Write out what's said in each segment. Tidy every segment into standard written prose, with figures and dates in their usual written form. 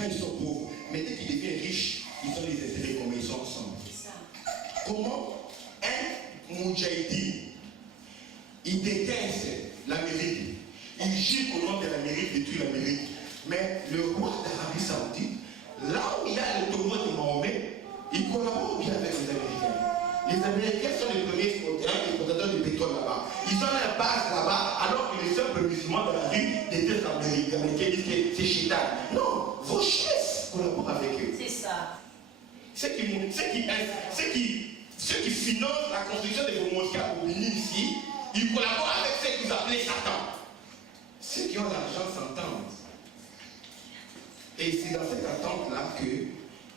quand ils sont pauvres, mais dès qu'ils deviennent riches, ils ont les intérêts comme ils sont ensemble. Comment un Moudjahidi, il déteste l'Amérique, il gît au nom de l'Amérique, détruit l'Amérique. Mais le roi d'Arabie Saoudite, là où il y a le tombeau de Mahomet, il collabore bien avec les Américains. Les Américains sont les premiers exportateurs de pétrole là-bas. Ils ont la base là-bas, alors que les simples musulmans de la rue détestent l'Amérique. Les Américains disent que c'est chétan. Non, vos chefs collaborent avec eux. C'est ça. Ceux qui financent la construction de vos mosquées au Bénin ici, ils collaborent avec ceux que vous appelez Satan. Ceux qui ont l'argent s'entendent. Et c'est dans cette attente-là que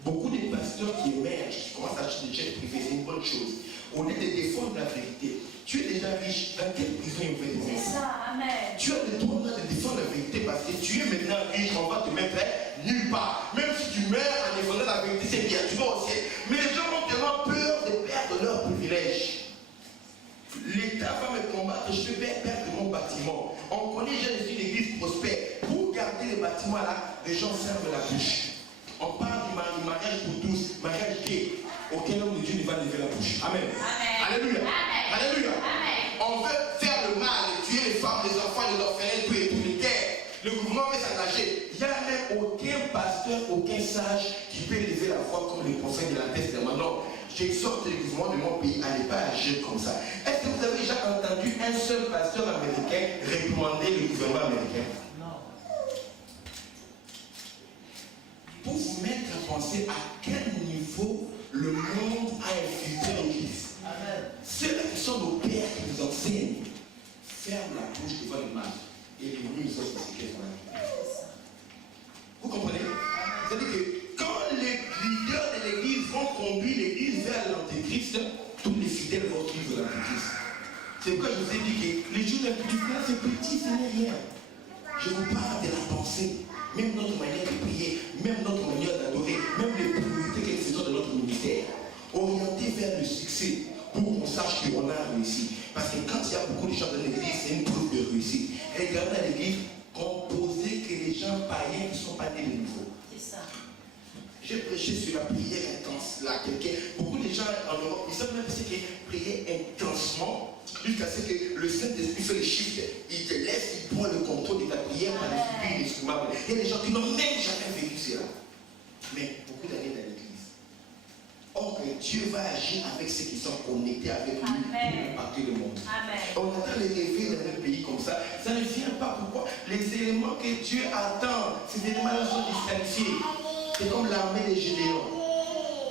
beaucoup de pasteurs qui émergent, qui commencent à acheter des jets privés, c'est une bonne chose. Au lieu de défendre la vérité, tu es déjà riche, dans quelle prison il fait des C'est ça, amen. Tu as le droit de défendre la vérité parce que tu es maintenant riche, on va te mettre nulle part. Même si tu meurs en défendant la vérité, c'est bien, tu vas aussi. Mais les gens ont tellement peur de perdre leurs privilèges. L'État va me combattre, je vais perdre mon bâtiment. On connaît, je suis une église prospère. Pour garder les bâtiments là, les gens ferment la bouche. On parle du mariage pour tous, mariage gay. Aucun homme de Dieu ne va lever la bouche. Amen. Amen. Alléluia. Amen. Alléluia. Amen. On veut faire le mal, tuer les femmes, les enfants, les orphelins, tuer tous les guerres. Le gouvernement veut s'engager. Il n'y a même aucun pasteur, aucun sage qui peut lever la voix comme les prophètes de la Testament. Non, j'exhorte le gouvernement de mon pays à ne pas agir comme ça. Est-ce que vous avez déjà entendu un seul pasteur américain réprimander le gouvernement américain? Non. Pour vous mettre à penser à quel niveau le monde a infiltré l'Église. Ceux-là qui sont nos pères qui nous enseignent, ferment la bouche devant le mal. Et les nuls sont crucifiés sur la vie. Vous comprenez? C'est-à-dire que quand les leaders de l'Église vont conduire l'Église vers l'Antéchrist, tous les fidèles vont suivre l'Antéchrist. C'est pourquoi je vous ai dit que les jours de l'Antéchrist, c'est petit, ce n'est rien. Je vous parle de la pensée, même notre manière de prier, même notre manière d'adorer, même les priorités que nous faisons de notre ministère, orientés vers le succès pour qu'on sache qu'on a réussi. Parce que quand il y a beaucoup de gens dans l'église, c'est une preuve de réussite. Regardez à l'église composée que les gens païens qui ne sont pas nés de nouveau. C'est ça. J'ai prêché sur la prière intense là, beaucoup de gens en Europe, ils savent même ce qu'est prier intensement, jusqu'à ce que le Saint-Esprit fait le chiffre, il te laisse, il prend le contrôle de ta prière par l'esprit inexprimable. Il y a des gens qui n'ont même jamais vécu cela. Mais beaucoup d'années dans l'église. Or que Dieu va agir avec ceux qui sont connectés avec lui pour impacter le monde. Amen. On attend les effets dans un pays comme ça. Ça ne vient pas. Pourquoi? Les éléments que Dieu attend, ces éléments-là sont disqualifiés. C'est comme l'armée des Gédéons.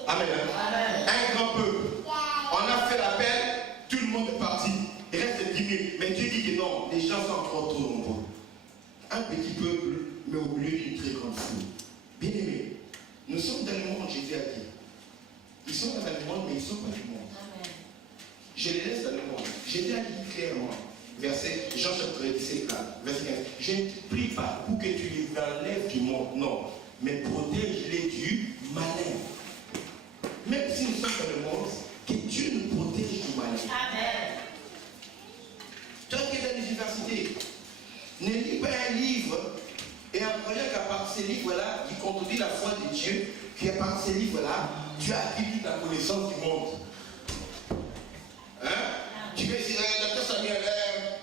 Amen. Amen. Un grand peuple. On a fait l'appel, tout le monde est parti. Il reste 10 000. Mais Dieu dit que non, les gens sont encore trop nombreux. Un petit peuple, mais au milieu d'une très grande foule. Bien aimé, nous sommes dans le monde, Jésus a dit. Ils sont dans le monde, mais ils ne sont pas du monde. Amen. Je les laisse dans le monde. Jésus a dit clairement, verset Jean chapitre 17, verset 15. Je ne te prie pas pour que tu les enlèves du monde, non, mais protège-les du malin. Même si nous sommes dans le monde, que Dieu nous protège du malin. Amen. Toi qui es dans l'université, ne lis pas un livre et en croyant qu'à part ces livres-là, qui contredit la foi de Dieu, qu'à part ces livres-là, tu as acquis toute la connaissance du monde. Hein? Tu veux dire, docteur Samuel,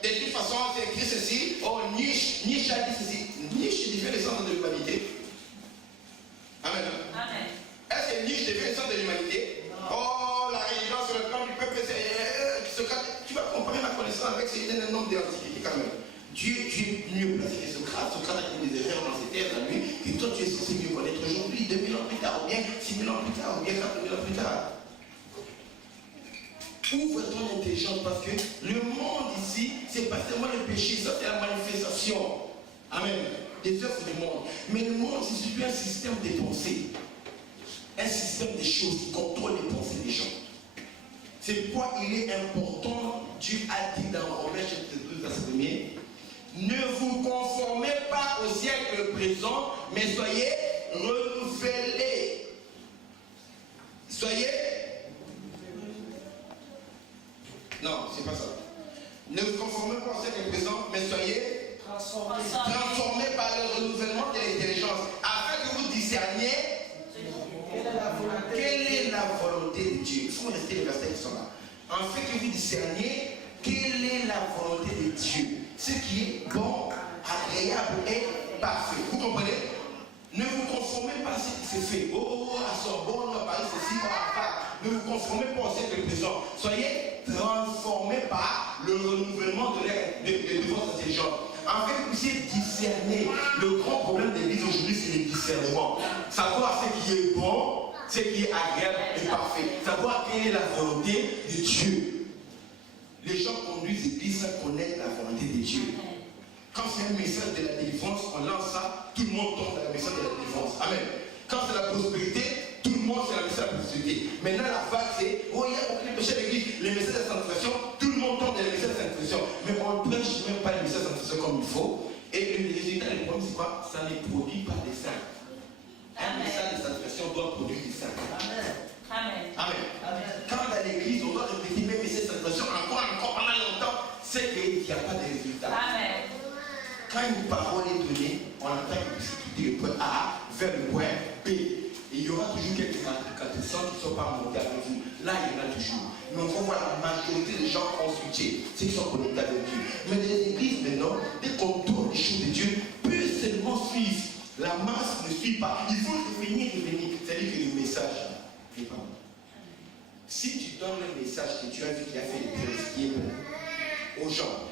de toute façon, c'est écrit ceci. Oh, Nietzsche a dit ceci. Nietzsche devient le centre de l'humanité. Amen. Amen. Est-ce que Nietzsche devient le centre de l'humanité? Oh, la résidence sur le plan du peuple, tu vas comparer ma connaissance avec un nombre d'antiquités quand même. Tu es mieux placé que Socrate. Socrate a fait des erreurs dans ses terres à lui, que toi tu es censé mieux connaître aujourd'hui, 2000 ans plus tard, ou bien 6000 ans plus tard, ou bien 4000 ans plus tard. Ouvre ton intelligence parce que le monde ici, c'est pas seulement le péché, ça c'est la manifestation. Amen. Des œuvres du monde. Mais le monde, c'est surtout un système de pensée. Un système de choses qui contrôle les pensées des gens. C'est pourquoi il est important, Dieu a dit dans Romains chapitre 12, verset 1er, ne vous conformez pas au siècle présent, mais soyez renouvelés. Soyez. Non, c'est pas ça. Ne vous conformez pas au siècle présent, mais soyez transformés par le renouvellement de l'intelligence, afin que vous en fait que vous discerniez quelle est la volonté de Dieu, ce qui est bon, agréable et parfait. Vous comprenez? Ne vous conformez pas à ce qui se fait. Oh, à Sorbonne, à Paris, ceci, par. Ne vous conformez pas au siècle présent. Soyez transformés par le renouvellement de votre intelligence. En fait, vous puissiez discerner. Le grand problème de l'Église aujourd'hui, c'est le discernement. Savoir ce qui est bon, ce qui est agréable et parfait. Savoir quelle est la volonté de Dieu. Les gens conduisent l'Église sans connaître la volonté de Dieu. Quand c'est un message de la délivrance, on lance ça, tout le monde tombe dans le message de la délivrance. Amen. Quand c'est la prospérité, tout le monde c'est le message de la prospérité. Maintenant la vague c'est, oh il y a aucun péché à l'église, les messages de sanctification, tout le monde tombe dans les messages de sanctification. Mais on ne prêche même pas les messages de sanctification comme il faut. Et le résultat du problème c'est quoi? Ça ne produit pas des saints. Un message de sanctification doit produire des saints. Amen. Amen. Amen. Quand dans l'église on doit répéter même message de sanctification encore pendant longtemps, c'est qu'il n'y a pas de résultat. Amen. Quand une parole est donnée, on entend que vous quittez le point A vers le point B. Et il y aura toujours quelques catéchants qui ne sont pas montés avec vous. Là, il y en a toujours. Mais on va voir la majorité des gens consultés, ceux qui sont connectés avec Dieu. Mais les églises, maintenant, dès qu'on tourne les choses de Dieu, peut seulement suivre. La masse ne suit pas. Il faut devenir. C'est-à-dire que le message n'est pas bon. Si tu donnes le message que tu as vu qui a fait le ce qui est bon aux gens,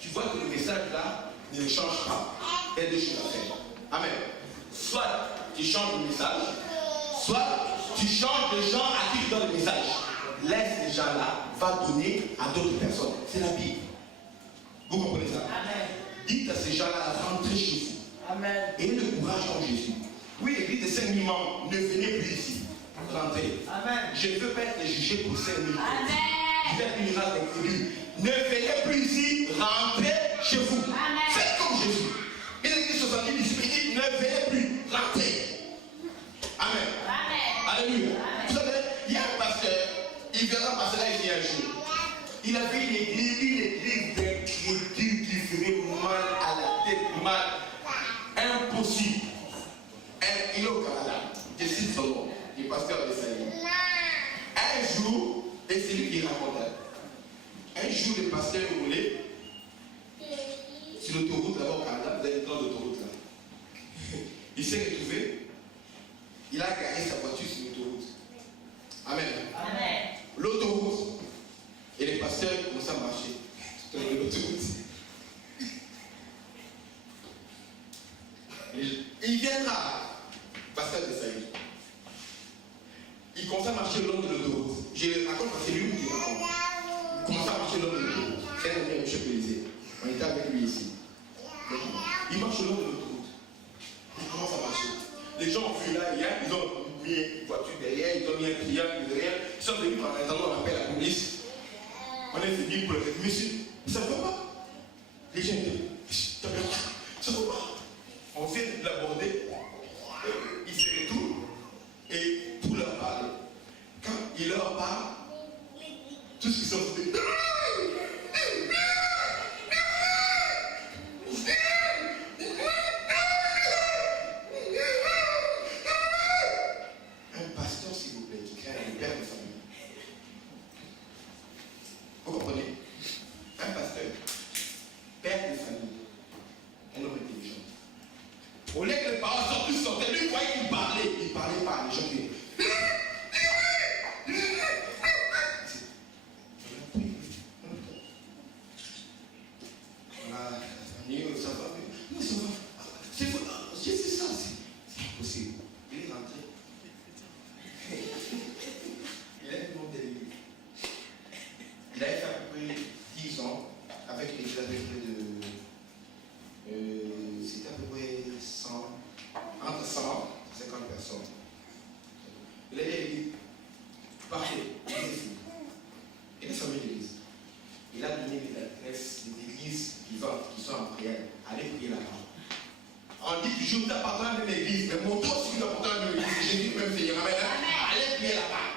tu vois que le message là, ne change pas. Il y a deux choses à faire. Amen. Soit tu changes le message, soit tu changes les gens à qui tu donnes le message. Laisse ces gens-là, va donner à d'autres personnes. C'est la Bible. Vous comprenez ça? Amen. Dites à ces gens-là de rentrer chez vous. Amen. Et le courage comme Jésus. Oui, l'église de 5000 membres, ne venez plus ici. Rentrez. Amen. Je ne veux pas être jugé pour 5000 membres. Amen. Vous êtes une race d'inconnus. Ne venez plus ici, rentrez chez vous. Amen. Faites comme Jésus. Il a dit 70 disciples, il dit ne venez plus, rentrez. Amen. Amen. Alléluia. Vous savez, il y a un pasteur, il viendra passer là ici un jour. Il a fait une église d'incrédule qui ferait mal à la tête, mal. Impossible. Il est au Canada. Je cite son nom. Il est pasteur de Saïd. Un jour, et c'est lui qui raconte. Un jour, le pasteur roulait sur l'autoroute là-bas au Canada, vous avez le temps d'autoroute là. Il s'est retrouvé, il a garé sa voiture sur l'autoroute. Amen. Amen. L'autoroute, et les pasteurs commencent à marcher sur l'autoroute. Il viendra, pasteur de Saïd. Il commence à marcher le long de l'autoroute. Je le raconte parce que c'est lui qui raconte. Il commence à marcher le long de l'autoroute. C'est un ami M. Pélisée. On était avec lui ici. Il marche le long de l'autoroute. Il commence à marcher. Les gens ont vu là, ils ont mis une voiture derrière, ils ont mis un triangle derrière. Ils sont venus par maintenant, on appelle la police. On est venu pour le dire, monsieur, ça ne va pas. Les gens disent, ça ne va pas. On vient de l'aborder. Il se retourne et pour leur parler. Quand il leur parle, tous ils sont venus. Un pasteur, s'il vous plaît, qui crée le père de famille. Vous comprenez? Un pasteur, père de famille, un homme intelligent. Au lieu que les paroles sortent, tous sortaient, lui, voyait qu'il parlait. Il parlait pas, les gens qui. Ça va, non, ça va. C'est ça, c'est impossible. Il est rentré. Il a tout le monde délivré. Il a fait à peu près 10 ans avec l'église avec c'était à peu près 100, entre 100 et 50 personnes. Il a dit, parfait, il est fermé l'église. Il a donné les adresses des églises vivantes qui sont en prière. Allez prier là-bas. On dit toujours, tu n'as pas besoin de l'église, mais mon tour, si tu n'as pas besoin de l'église, Jésus même Seigneur. Allez prier là-bas.